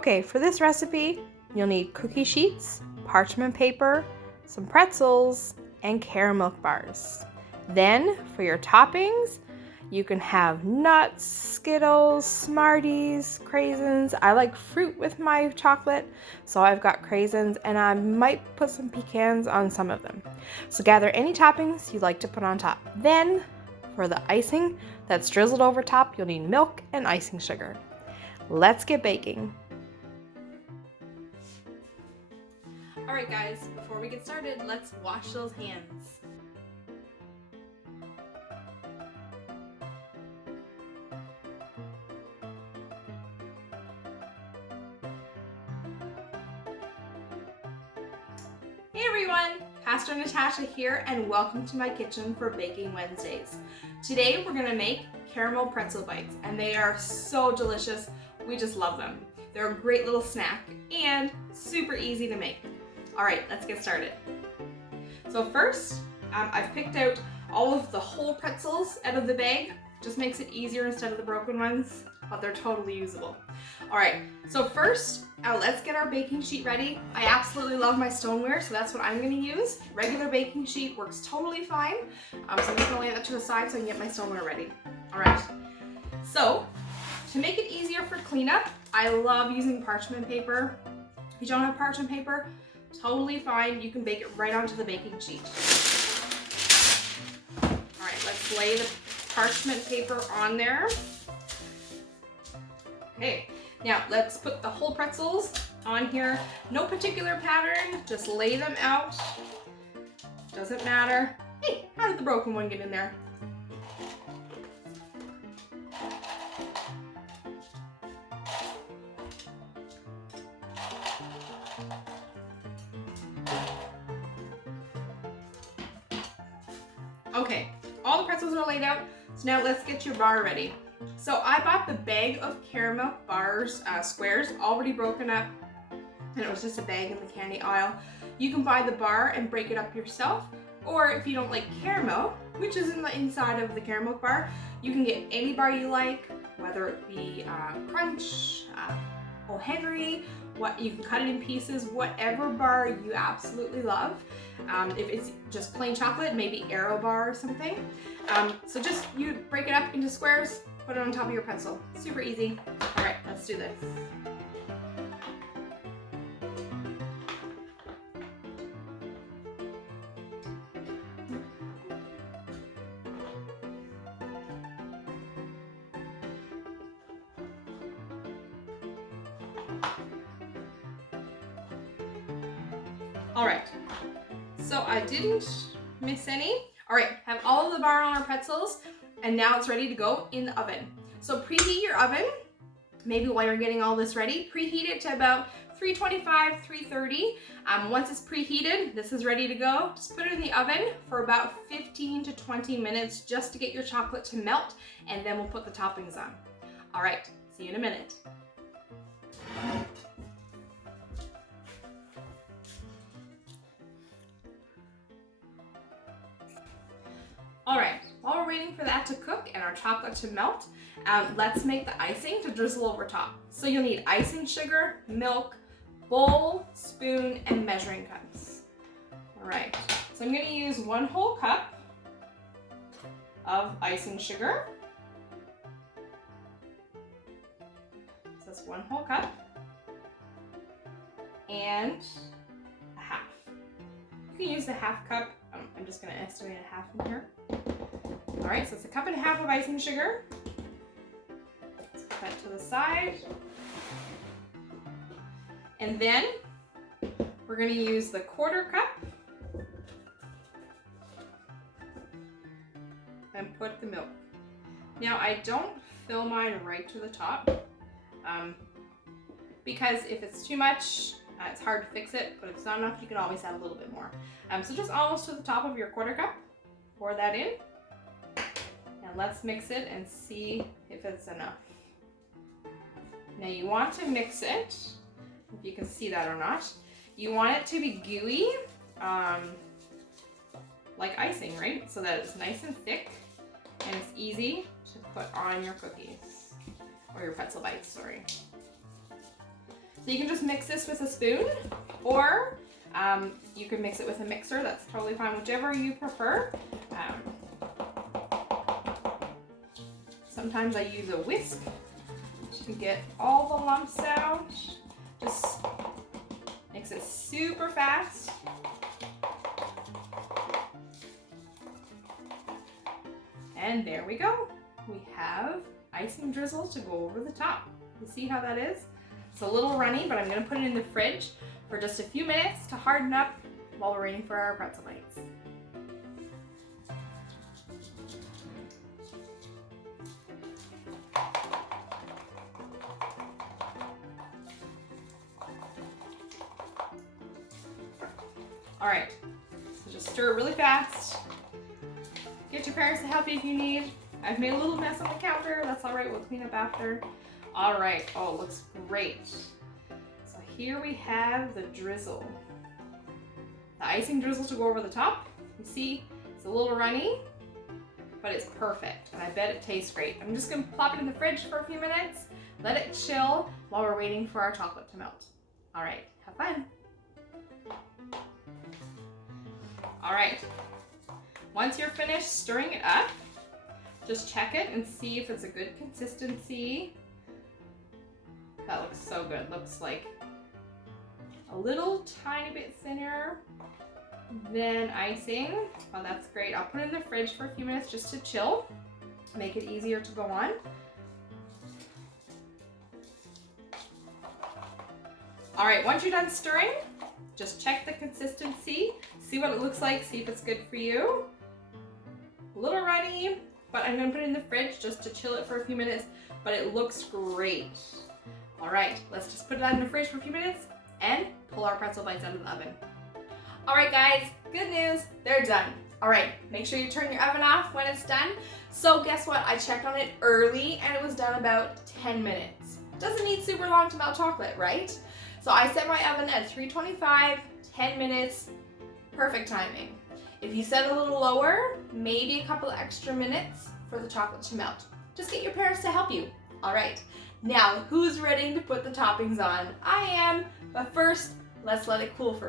Okay, for this recipe, you'll need cookie sheets, parchment paper, some pretzels, and caramel bars. Then, for your toppings, you can have nuts, Skittles, Smarties, craisins. I like fruit with my chocolate, so I've got craisins, and I might put some pecans on some of them. So gather any toppings you'd like to put on top. Then, for the icing that's drizzled over top, you'll need milk and icing sugar. Let's get baking. All right, guys, before we get started, let's wash those hands. Hey everyone, Pastor Natasha here, and welcome to my kitchen for Baking Wednesdays. Today we're gonna make caramel pretzel bites, and they are so delicious. We just love them. They're a great little snack and super easy to make. All right, let's get started. So first, I've picked out all of the whole pretzels out of the bag. Just makes it easier instead of the broken ones, but they're totally usable. All right, so first, let's get our baking sheet ready. I absolutely love my stoneware, so that's what I'm gonna use. Regular baking sheet works totally fine. So I'm just gonna lay that to the side so I can get my stoneware ready. All right, so to make it easier for cleanup, I love using parchment paper. If you don't have parchment paper, totally fine. You can bake it right onto the baking sheet. All right, let's lay the parchment paper on there. Okay, now let's put the whole pretzels on here. No particular pattern, just lay them out. Doesn't matter. Hey, how did the broken one get in there? Okay, all the pretzels are laid out, so now let's get your bar ready. So I bought the bag of caramel bars, squares, already broken up, and it was just a bag in the candy aisle. You can buy the bar and break it up yourself, or if you don't like caramel, which is in the inside of the caramel bar, you can get any bar you like, whether it be Crunch, O. Henry, you can cut it in pieces, whatever bar you absolutely love. If it's just plain chocolate, maybe Aero bar or something. So just you break it up into squares, put it on top of your pretzel. Super easy. All right, let's do this. All right, so I didn't miss any. All right, have all of the bar on our pretzels, and now it's ready to go in the oven. So preheat your oven, maybe while you're getting all this ready, preheat it to about 325, 330. Once it's preheated, this is ready to go. Just put it in the oven for about 15 to 20 minutes just to get your chocolate to melt, and then we'll put the toppings on. All right, see you in a minute. All right, while we're waiting for that to cook and our chocolate to melt, let's make the icing to drizzle over top. So you'll need icing sugar, milk, bowl, spoon, and measuring cups. All right, so I'm gonna use 1 whole cup of icing sugar. So that's 1 whole cup and a half. You can use the half cup. I'm just gonna estimate a half in here. All right, so it's 1.5 cups of icing sugar. Let's put that to the side. And then we're gonna use the 1/4 cup and put the milk. Now I don't fill mine right to the top because if it's too much, it's hard to fix it, but if it's not enough, you can always add a little bit more. So just almost to the top of your 1/4 cup, pour that in. Now let's mix it and see if it's enough. Now you want to mix it, if you can see that or not. You want it to be gooey, like icing, right? So that it's nice and thick and it's easy to put on your cookies, or your pretzel bites, sorry. So you can just mix this with a spoon, or you can mix it with a mixer. That's totally fine, whichever you prefer. Sometimes I use a whisk to get all the lumps out. Just mix it super fast. And there we go. We have icing drizzle to go over the top. You see how that is? It's a little runny, but I'm gonna put it in the fridge for just a few minutes to harden up while we're waiting for our pretzel bites. All right, so just stir it really fast. Get your parents to help you if you need. I've made a little mess on the counter. That's all right, we'll clean up after. All right, oh, it looks great. So here we have the drizzle. The icing drizzle to go over the top. You see, it's a little runny, but it's perfect, and I bet it tastes great. I'm just gonna plop it in the fridge for a few minutes, let it chill while we're waiting for our chocolate to melt. All right, have fun. All right, once you're finished stirring it up, just check it and see if it's a good consistency. That looks so good. Looks like a little tiny bit thinner than icing. Oh, that's great. I'll put it in the fridge for a few minutes just to chill, make it easier to go on. All right, once you're done stirring, just check the consistency, see what it looks like, see if it's good for you. A little runny, but I'm gonna put it in the fridge just to chill it for a few minutes, but it looks great. All right, let's just put that in the fridge for a few minutes and pull our pretzel bites out of the oven. All right, guys, good news, they're done. All right, make sure you turn your oven off when it's done. So guess what? I checked on it early and it was done about 10 minutes. Doesn't need super long to melt chocolate, right? So I set my oven at 325, 10 minutes, perfect timing. If you set a little lower, maybe a couple extra minutes for the chocolate to melt. Just get your parents to help you. All right, now who's ready to put the toppings on? I am, but first, let's let it cool for a few